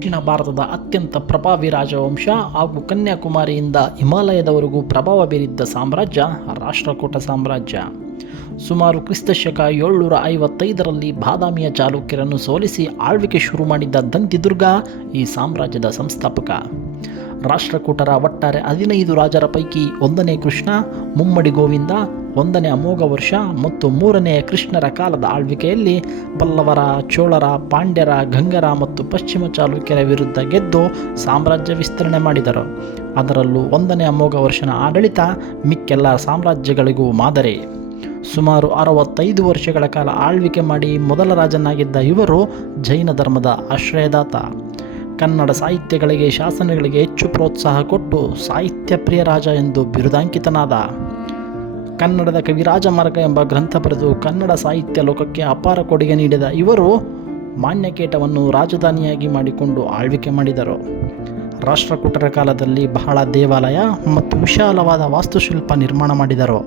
ದಕ್ಷಿಣ ಭಾರತದ ಅತ್ಯಂತ ಪ್ರಭಾವಿ ರಾಜವಂಶ ಹಾಗೂ ಕನ್ಯಾಕುಮಾರಿಯಿಂದ ಹಿಮಾಲಯದವರೆಗೂ ಪ್ರಭಾವ ಬೀರಿದ್ದ ಸಾಮ್ರಾಜ್ಯ ರಾಷ್ಟ್ರಕೂಟ ಸಾಮ್ರಾಜ್ಯ. ಸುಮಾರು ಕ್ರಿಸ್ತಶಕ 755ರಲ್ಲಿ ಬಾದಾಮಿಯ ಚಾಲುಕ್ಯರನ್ನು ಸೋಲಿಸಿ ಆಳ್ವಿಕೆ ಶುರು ಮಾಡಿದ್ದ ದಂತಿದುರ್ಗ ಈ ಸಾಮ್ರಾಜ್ಯದ ಸಂಸ್ಥಾಪಕ. ರಾಷ್ಟ್ರಕೂಟರ ಒಟ್ಟಾರೆ 15 ರಾಜರ ಪೈಕಿ 1ನೇ ಕೃಷ್ಣ, ಮುಮ್ಮಡಿ ಗೋವಿಂದ, 1ನೇ ಅಮೋಘ ವರ್ಷ ಮತ್ತು 3ನೇ ಕೃಷ್ಣರ ಕಾಲದ ಆಳ್ವಿಕೆಯಲ್ಲಿ ಪಲ್ಲವರ, ಚೋಳರ, ಪಾಂಡ್ಯರ, ಗಂಗರ ಮತ್ತು ಪಶ್ಚಿಮ ಚಾಲುಕ್ಯರ ವಿರುದ್ಧ ಗೆದ್ದು ಸಾಮ್ರಾಜ್ಯ ವಿಸ್ತರಣೆ ಮಾಡಿದರು. ಅದರಲ್ಲೂ 1ನೇ ಅಮೋಘ ವರ್ಷನ ಆಡಳಿತ ಮಿಕ್ಕೆಲ್ಲ ಸಾಮ್ರಾಜ್ಯಗಳಿಗೂ ಮಾದರಿ. ಸುಮಾರು 65 ವರ್ಷಗಳ ಕಾಲ ಆಳ್ವಿಕೆ ಮಾಡಿ ಮೊದಲ ರಾಜನಾಗಿದ್ದ ಇವರು ಜೈನ ಧರ್ಮದ ಆಶ್ರಯದಾತ. ಕನ್ನಡ ಸಾಹಿತ್ಯಗಳಿಗೆ, ಶಾಸನಗಳಿಗೆ ಹೆಚ್ಚು ಪ್ರೋತ್ಸಾಹ ಕೊಟ್ಟು ಸಾಹಿತ್ಯ ಪ್ರಿಯ ರಾಜ ಎಂದು ಬಿರುದಾಂಕಿತನಾದ. ಕನ್ನಡದ ಕವಿರಾಜಮಾರ್ಗ ಎಂಬ ಗ್ರಂಥ ಬರೆದು ಕನ್ನಡ ಸಾಹಿತ್ಯ ಲೋಕಕ್ಕೆ ಅಪಾರ ಕೊಡುಗೆ ನೀಡಿದ ಇವರು ಮಾನ್ಯಕೇಟವನ್ನು ರಾಜಧಾನಿಯಾಗಿ ಮಾಡಿಕೊಂಡು ಆಳ್ವಿಕೆ ಮಾಡಿದರು. ರಾಷ್ಟ್ರಕೂಟರ ಕಾಲದಲ್ಲಿ ಬಹಳ ದೇವಾಲಯ ಮತ್ತು ವಿಶಾಲವಾದ ವಾಸ್ತುಶಿಲ್ಪ ನಿರ್ಮಾಣ ಮಾಡಿದರು.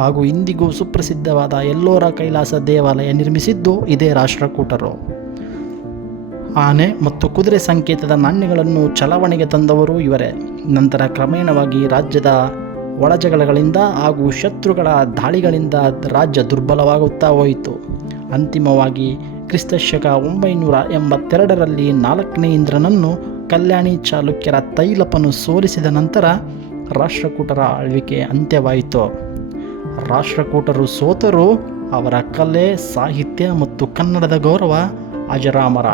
ಹಾಗೂ ಇಂದಿಗೂ ಸುಪ್ರಸಿದ್ಧವಾದ ಎಲ್ಲೋರ ಕೈಲಾಸ ದೇವಾಲಯ ನಿರ್ಮಿಸಿದ್ದು ಇದೇ ರಾಷ್ಟ್ರಕೂಟರು. ಆನೆ ಮತ್ತು ಕುದುರೆ ಸಂಕೇತದ ನಾಣ್ಯಗಳನ್ನು ಚಲಾವಣೆಗೆ ತಂದವರು ಇವರೇ. ನಂತರ ಕ್ರಮೇಣವಾಗಿ ರಾಜ್ಯದ ಒಳಜಗಳಗಳಿಂದ ಹಾಗೂ ಶತ್ರುಗಳ ದಾಳಿಗಳಿಂದ ರಾಜ್ಯ ದುರ್ಬಲವಾಗುತ್ತಾ ಹೋಯಿತು. ಅಂತಿಮವಾಗಿ ಕ್ರಿಸ್ತಶಕ 982ರಲ್ಲಿ 4ನೇ ಇಂದ್ರನನ್ನು ಕಲ್ಯಾಣಿ ಚಾಲುಕ್ಯರ ತೈಲಪನು ಸೋಲಿಸಿದ ನಂತರ ರಾಷ್ಟ್ರಕೂಟರ ಆಳ್ವಿಕೆ ಅಂತ್ಯವಾಯಿತು. ರಾಷ್ಟ್ರಕೂಟರು ಸೋತರೂ ಅವರ ಕಲೆ, ಸಾಹಿತ್ಯ ಮತ್ತು ಕನ್ನಡದ ಗೌರವ ಅಜರಾಮರ.